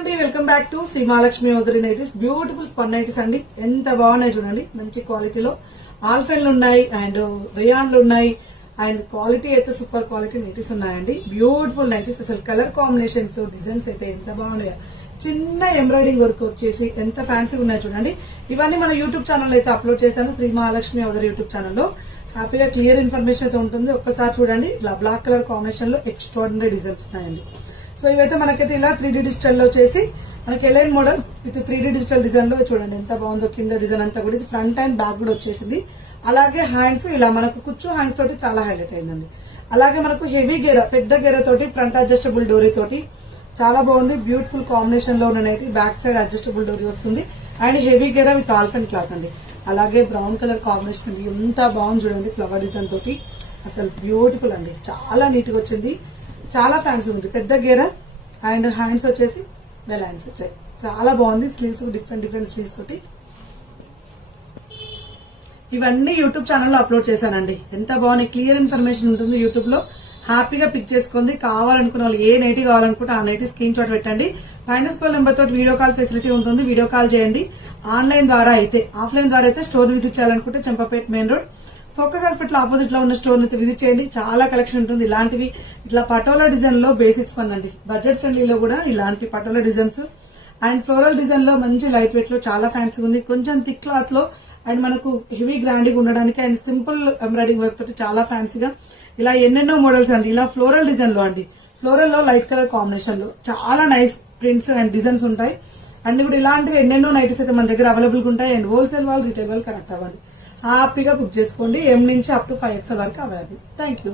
అండి welcome back to Sri Mahalakshmi hosiery nighties. Beautiful spun nighties అండి. ఎంత బాగున్నాయి చూడండి. మంచి క్వాలిటీలో ఆల్ఫెన్లు ఉన్నాయి అండ్ రియాన్లు ఉన్నాయి అండ్ క్వాలిటీ అయితే సూపర్ క్వాలిటీ నైటీస్ ఉన్నాయండి. Beautiful nighties. అసలు కలర్ కాంబినేషన్స్ డిజైన్స్ అయితే ఎంత బాగున్నాయో. చిన్న ఎంబ్రాయిడింగ్ వర్క్ వచ్చేసి ఎంత ఫ్యాన్సీగా ఉన్నాయో చూడండి. ఇవన్నీ మన యూట్యూబ్ ఛానల్ అయితే అప్లోడ్ చేశాను, శ్రీ మహాలక్ష్మి హౌజరీ యూట్యూబ్ ఛానల్లో. హ్యాపీగా క్లియర్ ఇన్ఫర్మేషన్ అయితే ఉంటుంది. ఒక్కసారి చూడండి. ఇట్లా బ్లాక్ కలర్ కాంబినేషన్ లో ఎక్స్ట్రాడినరీ డిజైన్స్ ఉన్నాయండి. సో ఇవైతే మనకైతే ఇలా 3D డిజిటల్ లో చేసి మనకి A line model with 3D digital design లో చూడండి ఎంత బాగుందో. కింద డిజైన్ అంతా కూడా ఇది ఫ్రంట్ అండ్ బ్యాక్ కూడా వచ్చేసింది. అలాగే హ్యాండ్స్ ఇలా మనకు కుచ్చు హ్యాండ్స్ తోటి చాలా హైలైట్ అయిందండి. అలాగే మనకు హెవీ గెర పెద్ద గెర తోటి ఫ్రంట్ అడ్జస్టబుల్ డోరీ తోటి చాలా బాగుంది. బ్యూటిఫుల్ కాంబినేషన్ లో ఉన్నాయి. బ్యాక్ సైడ్ అడ్జస్టబుల్ డోరీ వస్తుంది అండ్ హెవీ గెర విత్ ఆల్ఫెన్ క్లాత్ అండి. అలాగే బ్రౌన్ కలర్ కాంబినేషన్ అండి. ఎంత బాగుంది చూడండి. ఫ్లవర్ డిజైన్ తోటి అసలు బ్యూటిఫుల్ అండి. చాలా నీట్ గా వచ్చింది. చాలా ఫ్యాన్సీ ఉంది. పెద్ద గేర అండ్ హ్యాండ్స్ వచ్చేసి వెల్ హ్యాండ్స్ వచ్చాయి. చాలా బాగుంది. స్లీవ్స్ డిఫరెంట్ స్లీవ్స్ తోటి ఇవన్నీ యూట్యూబ్ ఛానల్లో అప్లోడ్ చేశానండి. ఎంత బాగుంది. క్లియర్ ఇన్ఫర్మేషన్ ఉంటుంది యూట్యూబ్ లో. హ్యాపీగా పిక్ చేసుకుంది. కావాలనుకున్న వాళ్ళు ఏ నైటీ కావాలనుకుంటే ఆ నైటీ స్క్రీన్ షాట్ పెట్టండి. ఫైనాన్స్ కాల్ నెంబర్ తోటి వీడియో కాల్ ఫెసిలిటీ ఉంటుంది. వీడియో కాల్ చేయండి. ఆన్లైన్ ద్వారా అయితే, ఆఫ్లైన్ ద్వారా అయితే స్టోర్ విజిట్ చేయాలనుకుంటే Champapet main road focus hospital opposite లో ఉన్న స్టోర్ అయితే విజిట్ చేయండి. చాలా కలెక్షన్ ఉంటుంది. ఇలాంటివి ఇట్లా పటోలా డిజైన్ లో బేసిక్స్ పనండి. బడ్జెట్ ఫ్రెండ్లీలో కూడా ఇలాంటి patola designs and floral design లో మంచి లైట్ వెయిట్ లో చాలా ఫ్యాన్సీ ఉంది. కొంచెం థిక్ క్లాత్ లో అండ్ మనకు హెవీ గ్రాండింగ్ ఉండడానికి అండ్ సింపుల్ ఎంబ్రాయిడింగ్ వర్క్ తోటి చాలా ఫ్యాన్సీగా ఇలా ఎన్నెన్నో మోడల్స్ అండి. ఇలా ఫ్లోరల్ డిజైన్ లో అండి. ఫ్లోరల్ లో లైట్ కలర్ కాంబినేషన్ లో చాలా నైస్ ప్రింట్స్ అండ్ డిజైన్స్ ఉంటాయి. అండ్ ఇప్పుడు ఇలాంటివి ఎన్నెన్నో నైటీస్ అయితే మన దగ్గర అవైలబుల్ గా ఉంటాయి. అండ్ హోల్సేల్ వాళ్ళు రిటైల్ వాళ్ళు కనెక్ట్ అవ్వండి. హ్యాపీగా బుక్ చేసుకోండి. M నుంచి అప్ టు 5XL వరకు అవైలబుల్. Thank you.